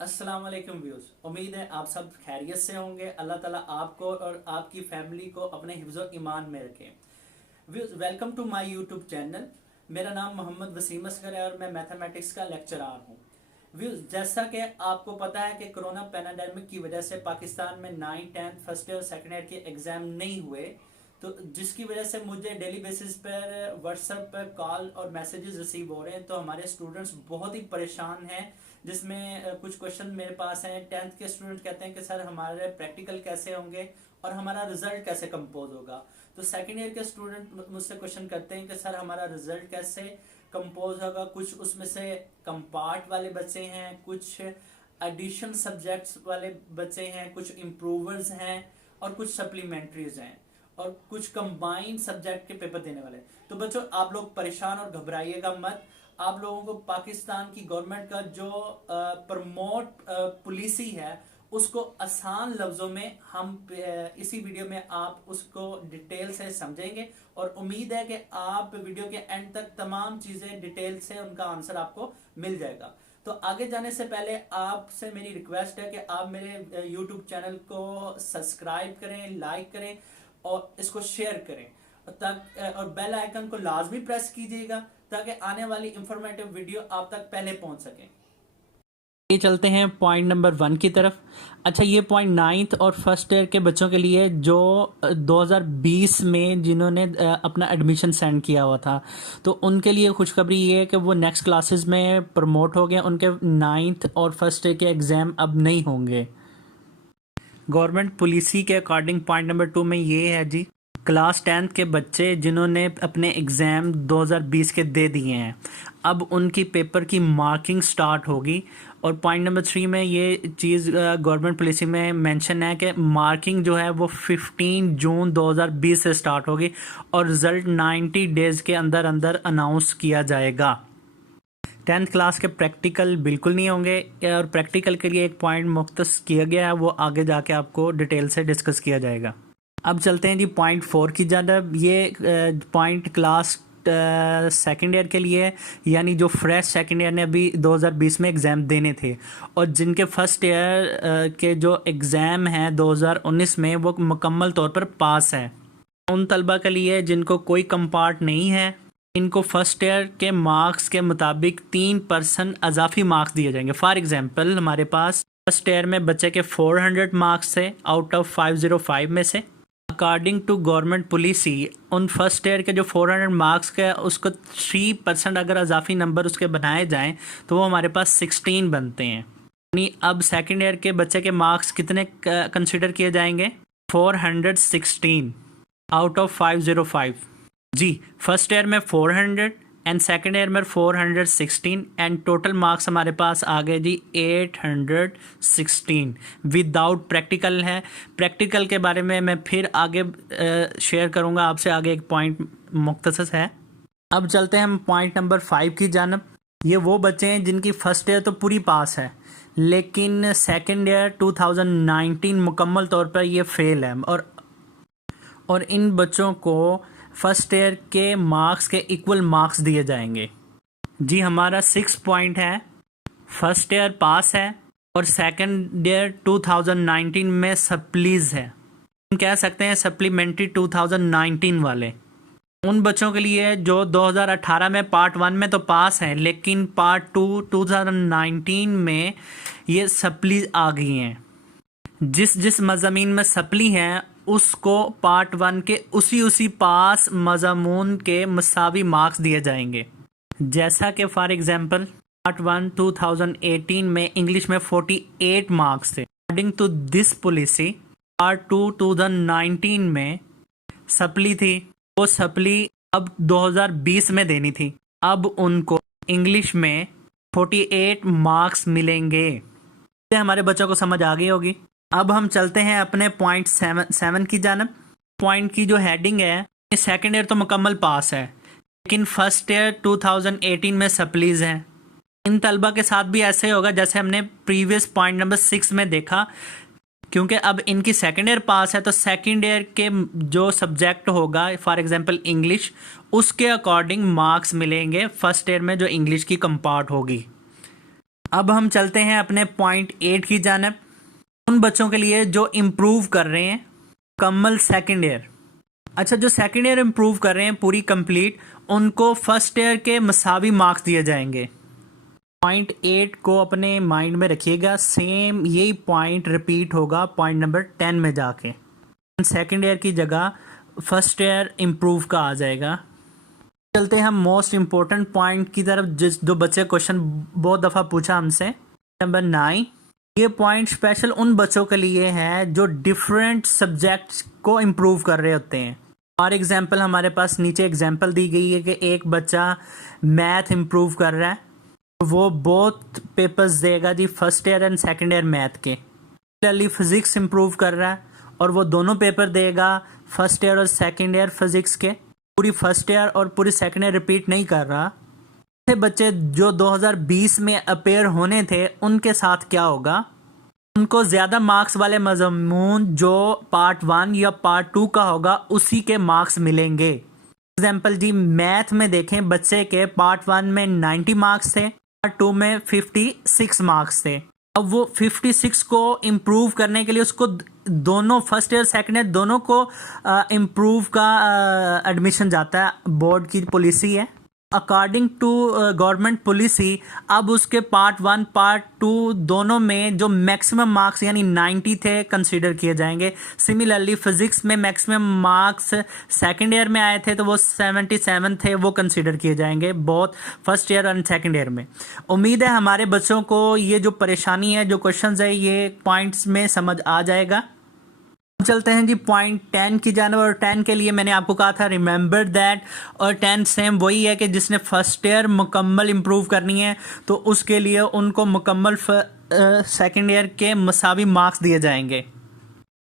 अस्सलाम वालेकुम व्यूज़। उम्मीद है आप सब खैरियत से होंगे। अल्लाह ताला आपको और आपकी फैमिली को अपने हिफ्ज़ ईमान में रखें। Views, welcome to my YouTube channel. मेरा नाम मोहम्मद वसीम असगर है और मैं मैथमेटिक्स का लेक्चरार हूँ। व्यूज़, जैसा कि आपको पता है कि कोरोना पैंडेमिक की वजह से पाकिस्तान में 9, 10 फर्स्ट ईयर और सेकेंड ईयर के एग्ज़ाम नहीं हुए, तो जिसकी वजह से मुझे डेली बेसिस पर व्हाट्सएप पर कॉल और मैसेजेस रिसीव हो रहे हैं। तो हमारे स्टूडेंट्स बहुत ही परेशान हैं, जिसमें कुछ क्वेश्चन मेरे पास हैं। 10th के स्टूडेंट कहते हैं कि सर हमारे प्रैक्टिकल कैसे होंगे और हमारा रिजल्ट कैसे कंपोज होगा। तो सेकेंड ईयर के स्टूडेंट मुझसे क्वेश्चन करते हैं कि सर हमारा रिजल्ट कैसे कंपोज होगा। कुछ उसमें से कंपार्ट वाले बच्चे हैं, कुछ एडिशन सब्जेक्ट्स वाले बच्चे हैं, कुछ इम्प्रूवर्स हैं और कुछ सप्लीमेंट्रीज हैं और कुछ कंबाइंड सब्जेक्ट के पेपर देने वाले। तो बच्चों, आप लोग परेशान और घबराइएगा मत। आप लोगों को पाकिस्तान की गवर्नमेंट का जो प्रमोट पॉलिसी है उसको आसान लफ्जों में हम इसी वीडियो में आप उसको डिटेल से समझेंगे और उम्मीद है कि आप वीडियो के एंड तक तमाम चीजें डिटेल से उनका आंसर आपको मिल जाएगा। तो आगे जाने से पहले आपसे मेरी रिक्वेस्ट है कि आप मेरे यूट्यूब चैनल को सब्सक्राइब करें, लाइक करें और इसको शेयर करें और बेल आइकन को लाजमी प्रेस कीजिएगा ताकि आने वाली इंफॉर्मेटिव वीडियो आप तक पहले पहुंच सके। ये चलते हैं पॉइंट नंबर 1 की तरफ। अच्छा, ये पॉइंट 9th और फर्स्ट ईयर के बच्चों के लिए जो 2020 में जिन्होंने अपना एडमिशन सेंड किया हुआ था, तो उनके लिए खुशखबरी ये है कि वो नेक्स्ट क्लासेस में प्रमोट हो गए। उनके 9th और फर्स्ट ईयर के एग्ज़ाम अब नहीं होंगे। गवर्नमेंट पॉलिसी के अकॉर्डिंग पॉइंट नंबर 2 में ये है जी, क्लास 10th के बच्चे जिन्होंने अपने एग्ज़ाम 2020 के दे दिए हैं, अब उनकी पेपर की मार्किंग स्टार्ट होगी। और पॉइंट नंबर 3 में ये चीज़ गवर्नमेंट पॉलिसी में मेंशन है कि मार्किंग जो है वो 15 जून 2020 से स्टार्ट होगी और रिज़ल्ट 90 डेज़ के अंदर अंदर अनाउंस किया जाएगा। 10th क्लास के प्रैक्टिकल बिल्कुल नहीं होंगे और प्रैक्टिकल के लिए एक पॉइंट मुख्तस किया गया है, वो आगे जाके आपको डिटेल से डिस्कस किया जाएगा। अब चलते हैं जी पॉइंट 4 की जानब। ये पॉइंट क्लास सेकेंड ईयर के लिए, यानी जो फ्रेश सेकेंड ईयर ने अभी 2020 में एग्ज़ाम देने थे और जिनके फर्स्ट ईयर के जो एग्ज़ाम हैं 2019 में वो मुकम्मल तौर पर पास है। उन तलबा के लिए जिनको कोई कंपार्ट नहीं है, इनको फर्स्ट ईयर के मार्क्स के मुताबिक 3% अजाफी मार्क्स दिए जाएंगे। फॉर एग्जांपल, हमारे पास फर्स्ट ईयर में बच्चे के 400 मार्क्स थे आउट ऑफ 505 में से। अकॉर्डिंग टू गवर्नमेंट पॉलिसी उन फर्स्ट ईयर के जो 400 मार्क्स के उसको 3% अगर अजाफी नंबर उसके बनाए जाएं तो वो हमारे पास 16 बनते हैं। यानी अब सेकेंड ईयर के बच्चे के मार्क्स कितने कंसिडर किए जाएंगे? 416 आउट ऑफ 505 जी। फर्स्ट ईयर में 400 एंड सेकेंड ईयर में 416 एंड टोटल मार्क्स हमारे पास आ गए जी 816 विदाउट प्रैक्टिकल है। प्रैक्टिकल के बारे में मैं फिर आगे शेयर करूंगा आपसे, आगे एक पॉइंट मुख्तसस है। अब चलते हैं हम पॉइंट नंबर 5 की जानब। ये वो बच्चे हैं जिनकी फर्स्ट ईयर तो पूरी पास है लेकिन सेकेंड ईयर 2019 मुकम्मल तौर पर ये फेल है और इन बच्चों को फर्स्ट ईयर के मार्क्स के इक्वल मार्क्स दिए जाएंगे जी। हमारा 6 पॉइंट है, फर्स्ट ईयर पास है और सेकेंड ईयर 2019 में सप्लीज है। हम कह सकते हैं सप्लीमेंट्री 2019 वाले। उन बच्चों के लिए जो 2018 में पार्ट 1 में तो पास हैं लेकिन पार्ट 2 2019 में ये सप्लीज आ गई हैं। जिस मज़ामीन में सप्ली हैं उसको पार्ट 1 के उसी पास मज़ामून के मसावी मार्क्स दिए जाएंगे। जैसा कि फॉर एग्जांपल पार्ट 1 2018 में इंग्लिश में 48 मार्क्स थे। According to this policy part 2 2019 में सप्ली थी, वो सप्ली अब 2020 में देनी थी। अब उनको इंग्लिश में 48 मार्क्स मिलेंगे। हमारे बच्चों को समझ आ गई होगी। अब हम चलते हैं अपने पॉइंट 7 की जानब। पॉइंट की जो हेडिंग है, सेकेंड ईयर तो मुकम्मल पास है लेकिन फर्स्ट ईयर 2018 में सप्लीज हैं। इन तलबा के साथ भी ऐसे होगा जैसे हमने प्रीवियस पॉइंट नंबर 6 में देखा, क्योंकि अब इनकी सेकेंड ईयर पास है तो सेकेंड ईयर के जो सब्जेक्ट होगा फॉर एग्जांपल इंग्लिश, उसके अकॉर्डिंग मार्क्स मिलेंगे फर्स्ट ईयर में जो इंग्लिश की कंपार्ट होगी। अब हम चलते हैं अपने पॉइंट 8 की जानब। उन बच्चों के लिए जो इम्प्रूव कर रहे हैं मुकम्मल सेकेंड ईयर। अच्छा, जो सेकेंड ईयर इम्प्रूव कर रहे हैं पूरी कंप्लीट, उनको फर्स्ट ईयर के मसावी मार्क्स दिए जाएंगे। पॉइंट 8 को अपने माइंड में रखिएगा, सेम यही पॉइंट रिपीट होगा पॉइंट नंबर 10 में जाके। सेकेंड ईयर की जगह फर्स्ट ईयर इम्प्रूव का आ जाएगा। चलते हैं हम मोस्ट इम्पोर्टेंट पॉइंट की तरफ, जो बच्चे क्वेश्चन बहुत दफ़ा पूछा हमसे। नंबर 9, ये पॉइंट स्पेशल उन बच्चों के लिए है जो डिफरेंट सब्जेक्ट्स को इम्प्रूव कर रहे होते हैं। फॉर एग्जांपल हमारे पास नीचे एग्जांपल दी गई है कि एक बच्चा मैथ इम्प्रूव कर रहा है, वो बोथ पेपर्स देगा जी, first year and second year math के। सिमिलरली फिजिक्स इम्प्रूव कर रहा है और वो दोनों पेपर देगा फर्स्ट ईयर और सेकेंड ईयर फिजिक्स के। पूरी फर्स्ट ईयर और पूरी सेकेंड ईयर रिपीट नहीं कर रहा। ऐसे बच्चे जो 2020 में अपेयर होने थे, उनके साथ क्या होगा? उनको ज़्यादा मार्क्स वाले मज़मून जो पार्ट 1 या पार्ट 2 का होगा उसी के मार्क्स मिलेंगे। एग्जाम्पल जी, मैथ में देखें, बच्चे के पार्ट 1 में 90 मार्क्स थे, पार्ट 2 में 56 मार्क्स थे। अब वो 56 को इम्प्रूव करने के लिए उसको दोनों फर्स्ट ईयर सेकेंड ईयर दोनों को इम्प्रूव का एडमिशन जाता है। बोर्ड की पॉलिसी है, अकॉर्डिंग टू गवर्नमेंट पॉलिसी। अब उसके पार्ट 1 पार्ट 2 दोनों में जो मैक्सिमम मार्क्स यानी 90 थे कंसीडर किए जाएंगे। सिमिलरली फिजिक्स में मैक्सिमम मार्क्स सेकेंड ईयर में आए थे तो वो 77 थे, वो कंसीडर किए जाएंगे बहुत फर्स्ट ईयर और सेकेंड ईयर में। उम्मीद है हमारे बच्चों को ये जो परेशानी है, जो क्वेश्चंस है, ये पॉइंट्स में समझ आ जाएगा। चलते हैं जी पॉइंट 10 की जानब। और 10 के लिए मैंने आपको कहा था रिमेंबर दैट, और 10 सेम वही है कि जिसने फर्स्ट ईयर मुकम्मल इम्प्रूव करनी है तो उसके लिए उनको मुकम्मल सेकेंड ईयर के मसावी मार्क्स दिए जाएंगे।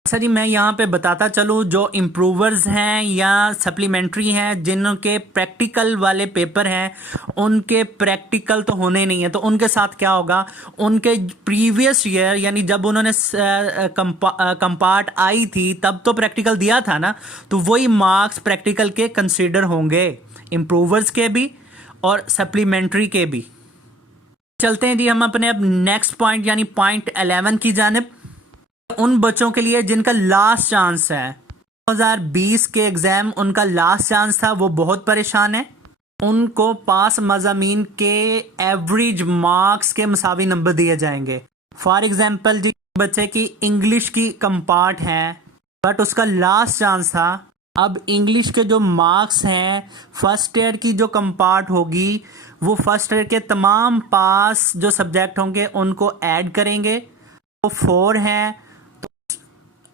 अच्छा जी, मैं यहाँ पे बताता चलूँ, जो इम्प्रूवर्स हैं या सप्लीमेंट्री हैं जिनके प्रैक्टिकल वाले पेपर हैं, उनके प्रैक्टिकल तो होने नहीं है, तो उनके साथ क्या होगा? उनके प्रीवियस ईयर यानी जब उन्होंने कंपार्ट आई थी तब तो प्रैक्टिकल दिया था ना, तो वही मार्क्स प्रैक्टिकल के कंसीडर होंगे, इम्प्रूवर्स के भी और सप्लीमेंट्री के भी। चलते हैं जी हम अपने अब नेक्स्ट पॉइंट यानी पॉइंट 11 की जानिब। उन बच्चों के लिए जिनका लास्ट चांस है, 2020 के एग्जाम उनका लास्ट चांस था, वो बहुत परेशान है। उनको पास मज़ामीन के एवरेज मार्क्स के मसावी नंबर दिए जाएंगे। फॉर एग्जांपल जी, बच्चे की इंग्लिश की कंपार्ट है बट उसका लास्ट चांस था। अब इंग्लिश के जो मार्क्स हैं, फर्स्ट ईयर की जो कंपार्ट होगी, वो फर्स्ट ईयर के तमाम पास जो सब्जेक्ट होंगे उनको ऐड करेंगे। वो 4 हैं,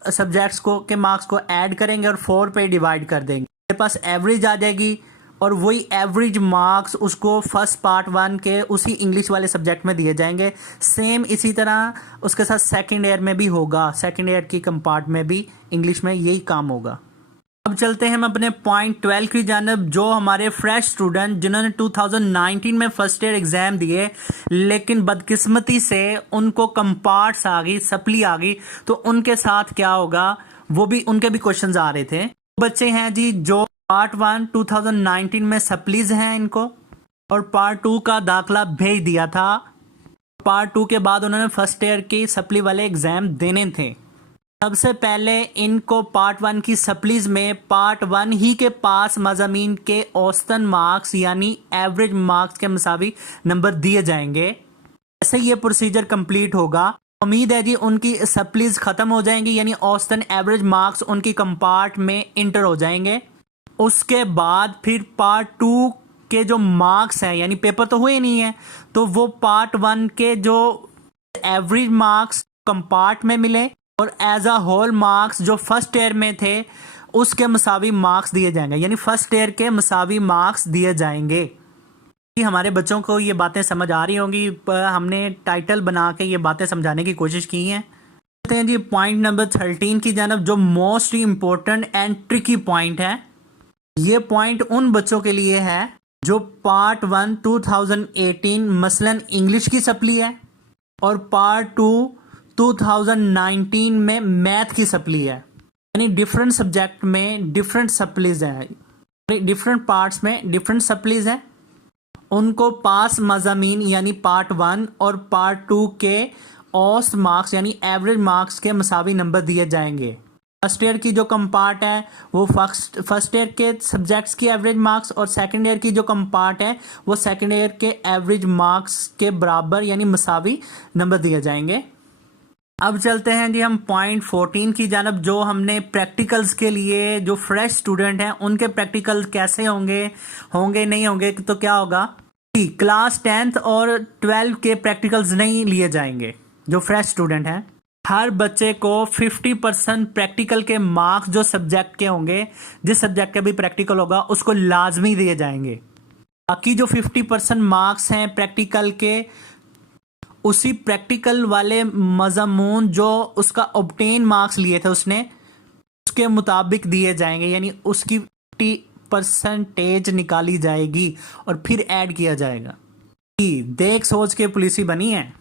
सब्जेक्ट्स को के मार्क्स को ऐड करेंगे और 4 पे डिवाइड कर देंगे। मेरे पास एवरेज आ जाएगी और वही एवरेज मार्क्स उसको फर्स्ट पार्ट 1 के उसी इंग्लिश वाले सब्जेक्ट में दिए जाएंगे। सेम इसी तरह उसके साथ सेकेंड ईयर में भी होगा, सेकेंड ईयर की कंपार्ट में भी इंग्लिश में यही काम होगा। अब चलते हैं हम अपने पॉइंट 12 की जानब। जो हमारे फ्रेश स्टूडेंट जिन्होंने 2019 में फर्स्ट ईयर एग्जाम दिए लेकिन बदकिस्मती से उनको कंपार्ट्स आ गई, सप्ली आ गई, तो उनके साथ क्या होगा? वो भी उनके भी क्वेश्चंस आ रहे थे। बच्चे हैं जी जो पार्ट 1 2019 में सप्लीज हैं इनको, और पार्ट 2 का दाखला भेज दिया था। पार्ट 2 के बाद उन्होंने फर्स्ट ईयर की सप्ली वाले एग्जाम देने थे। सबसे पहले इनको पार्ट 1 की सप्लीज में पार्ट 1 ही के पास मज़ामीन के औसतन मार्क्स यानी एवरेज मार्क्स के मुसावी नंबर दिए जाएंगे। ऐसे ये प्रोसीजर कंप्लीट होगा, उम्मीद है जी उनकी सप्लीज ख़त्म हो जाएंगी यानी औसतन एवरेज मार्क्स उनकी कंपार्ट में इंटर हो जाएंगे। उसके बाद फिर पार्ट 2 के जो मार्क्स हैं, यानी पेपर तो हुए नहीं है, तो वो पार्ट 1 के जो एवरेज मार्क्स कंपार्ट में मिले और एज अ होल मार्क्स जो फर्स्ट ईयर में थे उसके मसावी मार्क्स दिए जाएंगे, यानी फर्स्ट ईयर के मसावी मार्क्स दिए जाएंगे। हमारे बच्चों को ये बातें समझ आ रही होंगी, हमने टाइटल बना के ये बातें समझाने की कोशिश की हैं। कहते हैं जी पॉइंट नंबर 13 की जानब, जो most important and tricky point है। ये पॉइंट उन बच्चों के लिए है जो पार्ट 1 2018 मसलन इंग्लिश की सप्ली है और पार्ट 2 2019 में मैथ की सप्ली है, यानी डिफरेंट सब्जेक्ट में डिफरेंट सप्लीज हैं, डिफरेंट पार्ट्स में डिफरेंट सप्लीज हैं। उनको पास मज़ामीन यानी पार्ट 1 और पार्ट 2 के औसत मार्क्स यानी एवरेज मार्क्स के मसावी नंबर दिए जाएंगे। फर्स्ट ईयर की जो कंपार्ट है वो फर्स्ट ईयर के सब्जेक्ट्स की एवरेज मार्क्स और सेकंड ईयर की जो कंपार्ट है वो सेकंड ईयर के एवरेज मार्क्स के बराबर यानी मसावी नंबर दिए जाएंगे। अब चलते हैं जी हम पॉइंट 14 की जानब, जो हमने प्रैक्टिकल्स के लिए जो फ्रेश स्टूडेंट हैं उनके प्रैक्टिकल कैसे होंगे नहीं होंगे तो क्या होगा कि क्लास 10th और 12 के प्रैक्टिकल्स नहीं लिए जाएंगे। जो फ्रेश स्टूडेंट हैं हर बच्चे को 50% प्रैक्टिकल के मार्क्स जो सब्जेक्ट के होंगे, जिस सब्जेक्ट का भी प्रैक्टिकल होगा उसको लाजमी दिए जाएंगे। बाकी जो 50% मार्क्स हैं प्रैक्टिकल के, उसी प्रैक्टिकल वाले मज़मून जो उसका ऑब्टेन मार्क्स लिए थे उसने, उसके मुताबिक दिए जाएंगे, यानी उसकी 50% निकाली जाएगी और फिर ऐड किया जाएगा। देख सोच के पुलिसी बनी है।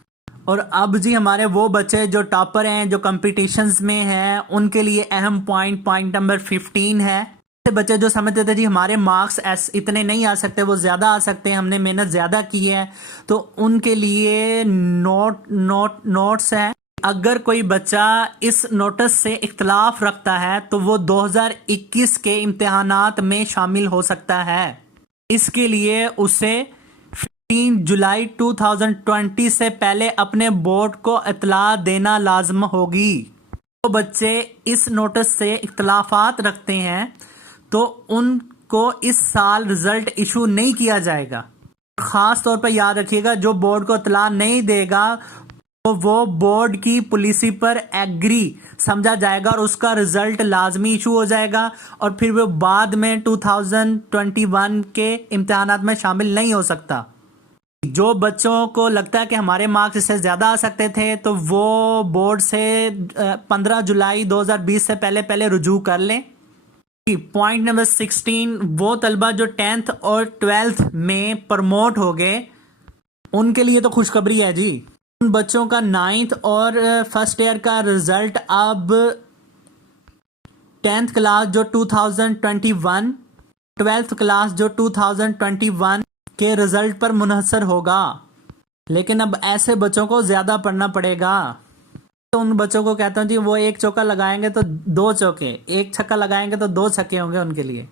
और अब जी हमारे वो बच्चे जो टॉपर हैं, जो कंपटीशंस में हैं, उनके लिए अहम पॉइंट नंबर 15 है। बच्चे जो समझते थे जी हमारे मार्क्स इतने नहीं आ सकते, वो ज़्यादा आ सकते हैं, हमने मेहनत ज़्यादा की है, तो उनके लिए नोट्स है। अगर कोई बच्चा इस नोटिस से इख्तलाफ रखता है तो वो 2021 के इम्तिहानात में शामिल हो सकता है। इसके लिए उसे 15 जुलाई 2020 से पहले अपने बोर्ड को इत्तला देना लाजम होगी। तो बच्चे इस नोटिस से इख्तलाफात रखते हैं तो उनको इस साल रिजल्ट इशू नहीं किया जाएगा। खास तौर पर याद रखिएगा, जो बोर्ड को इत्तला नहीं देगा तो वो बोर्ड की पॉलिसी पर एग्री समझा जाएगा और उसका रिजल्ट लाजमी इशू हो जाएगा और फिर वो बाद में 2021 के इम्तिहानात में शामिल नहीं हो सकता। जो बच्चों को लगता है कि हमारे मार्क्स इससे ज़्यादा आ सकते थे तो वो बोर्ड से 15 जुलाई 2020 से पहले रुजू कर लें। पॉइंट नंबर 16, वो तलबा जो 10th और 12th में प्रमोट हो गए उनके लिए तो खुशखबरी है जी। उन बच्चों का 9th और फर्स्ट ईयर का रिजल्ट अब 10th क्लास जो 2021, 12th क्लास जो 2021 के रिजल्ट पर मुनहसर होगा। लेकिन अब ऐसे बच्चों को ज़्यादा पढ़ना पड़ेगा। तो उन बच्चों को कहता हूँ जी वो एक चौका लगाएंगे तो 2 चौके, एक छक्का लगाएंगे तो 2 छक्के होंगे उनके लिए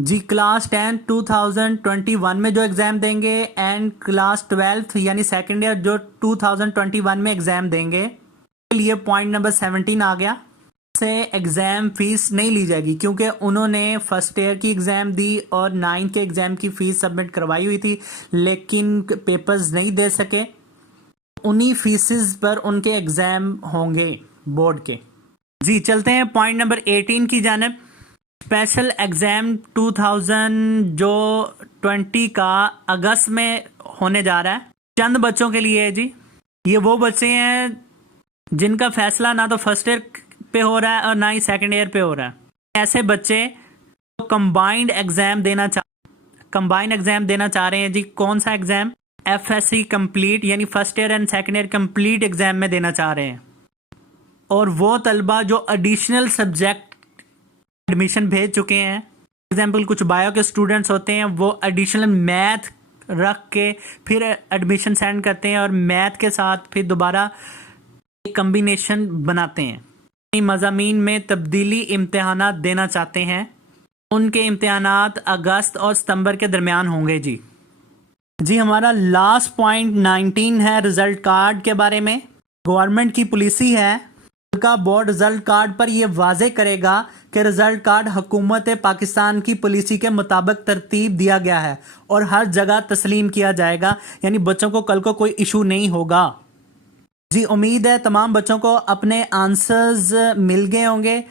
जी। क्लास 10 2021 में जो एग्ज़ाम देंगे एंड क्लास 12th यानी सेकेंड ईयर जो 2021 में एग्ज़ाम देंगे, के लिए पॉइंट नंबर 17 आ गया। से एग्ज़ाम फीस नहीं ली जाएगी क्योंकि उन्होंने फर्स्ट ईयर की एग्ज़ाम दी और 9th के एग्ज़ाम की फ़ीस सबमिट करवाई हुई थी लेकिन पेपर्स नहीं दे सके। उन्हीं फीसिस पर उनके एग्ज़ाम होंगे बोर्ड के जी। चलते हैं पॉइंट नंबर 18 की जानब। स्पेशल एग्ज़ाम 2020 का अगस्त में होने जा रहा है। चंद बच्चों के लिए है जी। ये वो बच्चे हैं जिनका फैसला ना तो फर्स्ट ईयर पे हो रहा है और ना ही सेकेंड ईयर पे हो रहा है। ऐसे बच्चे तो कंबाइंड एग्ज़ाम देना चाह रहे हैं जी। कौन सा एग्ज़ाम? FSC कंप्लीट यानी first year and second year complete exam में देना चाह रहे हैं। और वो तलबा जो एडिशनल सब्जेक्ट एडमिशन भेज चुके हैं, एग्जाम्पल कुछ बायो के स्टूडेंट्स होते हैं वो एडिशनल मैथ रख के फिर एडमिशन सेंड करते हैं और मैथ के साथ फिर दोबारा एक कम्बिनेशन बनाते हैं। मज़ामीन में तब्दीली इम्तिहानात देना चाहते हैं, उनके इम्तिहानात अगस्त और सितंबर के दरमियान होंगे जी। हमारा लास्ट पॉइंट 19 है रिजल्ट कार्ड के बारे में। गवर्नमेंट की पॉलिसी है का बोर्ड रिजल्ट कार्ड पर यह वाजे करेगा कि रिजल्ट कार्ड हुकूमत पाकिस्तान की पॉलिसी के मुताबिक तरतीब दिया गया है और हर जगह तस्लीम किया जाएगा, यानी बच्चों को कल को कोई इशू नहीं होगा जी। उम्मीद है तमाम बच्चों को अपने आंसर्स मिल गए होंगे।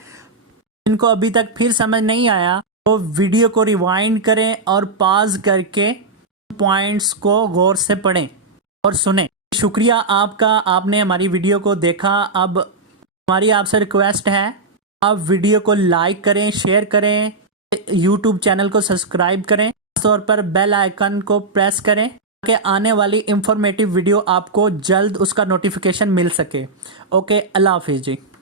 इनको अभी तक फिर समझ नहीं आया तो वीडियो को रिवाइंड करें और पॉज करके पॉइंट्स को गौर से पढ़ें और सुनें। शुक्रिया आपका, आपने हमारी वीडियो को देखा। अब हमारी आपसे रिक्वेस्ट है आप वीडियो को लाइक करें, शेयर करें, यूट्यूब चैनल को सब्सक्राइब करें, खास तौर पर बेल आइकन को प्रेस करें ताकि आने वाली इंफॉर्मेटिव वीडियो आपको जल्द उसका नोटिफिकेशन मिल सके। ओके, अल्लाह हाफिज़ जी।